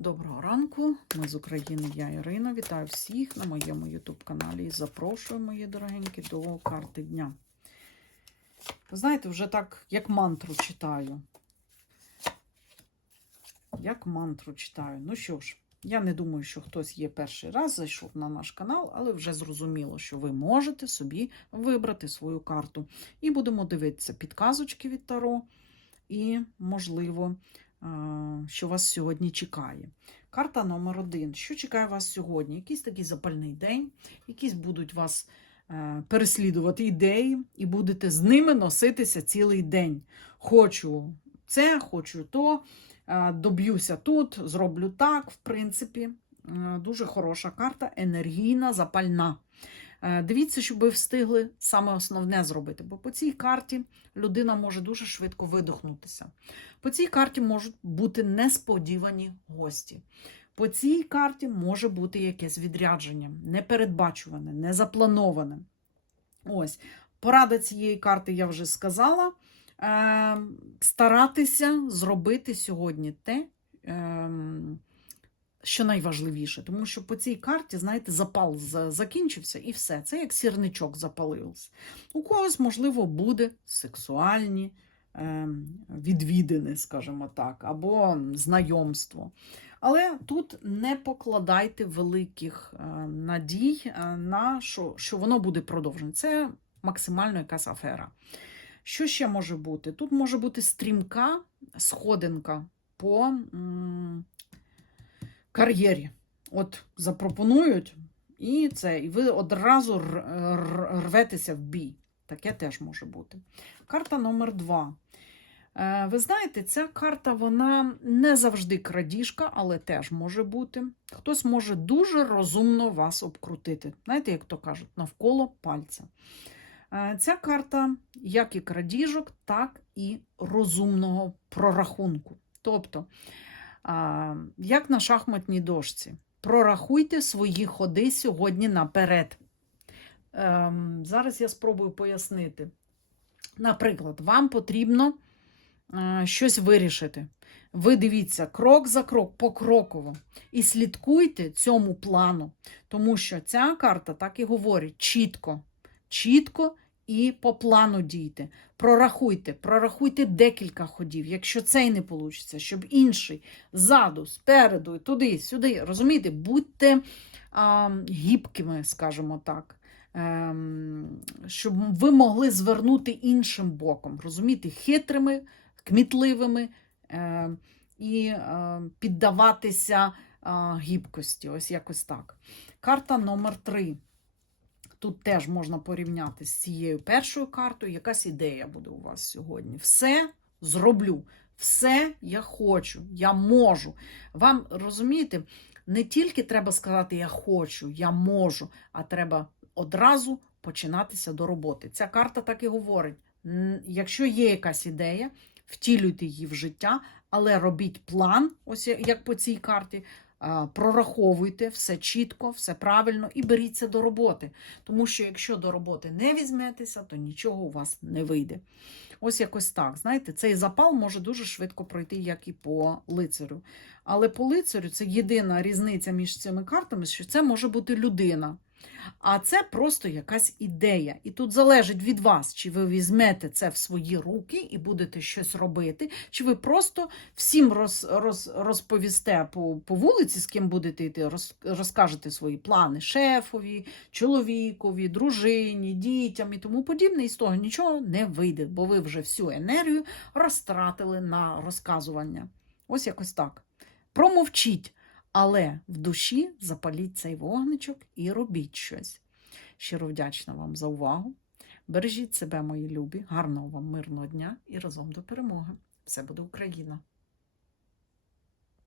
Доброго ранку, ми з України, я Ірина. Вітаю всіх на моєму YouTube каналі і запрошую, мої дорогенькі, до карти дня. Ви знаєте, вже так, як мантру читаю. Як мантру читаю. Ну що ж, я не думаю, що хтось є перший раз, зайшов на наш канал, але вже зрозуміло, що ви можете собі вибрати свою карту. І будемо дивитися підказочки від Таро, і, можливо, що вас сьогодні чекає. Карта номер один. Що чекає вас сьогодні? Якийсь такий запальний день, якісь будуть вас е, переслідувати ідеї, і будете з ними носитися цілий день. Хочу це, хочу то, е, доб'юся тут, зроблю так. В принципі, Е, дуже хороша карта, енергійна, запальна. Е, Дивіться, щоб ви встигли саме основне зробити, бо по цій карті людина може дуже швидко видохнутися. По цій карті можуть бути несподівані гості. По цій карті може бути якесь відрядження, непередбачуване, незаплановане. Ось, порада цієї карти я вже сказала. Е, старатися зробити сьогодні те, е, що найважливіше. Тому що по цій карті, знаєте, запал закінчився і все. Це як сірничок запалився. У когось, можливо, буде сексуальні е, відвідини, скажімо так, або знайомство. Але тут не покладайте великих е, надій е, на що, що воно буде продовжено. Це максимально якась афера. Що ще може бути? Тут може бути стрімка сходинка по кар'єрі. От запропонують, і це, і ви одразу рветеся в бій. Таке теж може бути. Карта номер два. Е, Ви знаєте, ця карта вона не завжди крадіжка, але теж може бути. Хтось може дуже розумно вас обкрутити. Знаєте, як то кажуть, навколо пальця. Е, Ця карта як і крадіжок, так і розумного прорахунку. Тобто, як на шахматній дошці, прорахуйте свої ходи сьогодні наперед. Ем, Зараз я спробую пояснити. Наприклад, вам потрібно е, щось вирішити. Ви дивіться крок за крок, покроково. І слідкуйте цьому плану, тому що ця карта так і говорить чітко, чітко і по плану дійте. Прорахуйте, прорахуйте декілька ходів. Якщо цей не вийде, щоб інший ззаду, спереду, туди, сюди. Розумієте, будьте а, гібкими, скажімо так. Ем, щоб ви могли звернути іншим боком, розумієте, хитрими, кмітливими е, і е, піддаватися гібкості. Ось якось так. Карта номер три. Тут теж можна порівняти з цією першою картою. Якась ідея буде у вас сьогодні. Все зроблю, все я хочу, я можу. Вам розумієте, не тільки треба сказати я хочу, я можу, а треба одразу починатися до роботи. Ця карта так і говорить: якщо є якась ідея, втілюйте її в життя, але робіть план, ось як по цій карті. А, Прораховуйте все чітко, все правильно і беріться до роботи. Тому що якщо до роботи не візьметеся, то нічого у вас не вийде. Ось якось так. Знаєте, цей запал може дуже швидко пройти, як і по лицарю. Але по лицарю це єдина різниця між цими картами, що це може бути людина. А це просто якась ідея. І тут залежить від вас, чи ви візьмете це в свої руки і будете щось робити, чи ви просто всім роз, роз, розповісте по, по вулиці, з ким будете йти, роз, розкажете свої плани шефові, чоловікові, дружині, дітям і тому подібне, і з того нічого не вийде, бо ви вже всю енергію розтратили на розказування. Ось якось так. Промовчіть. Але в душі запаліть цей вогничок і робіть щось. Щиро вдячна вам за увагу. Бережіть себе, мої любі, гарного вам мирного дня і разом до перемоги. Все буде Україна!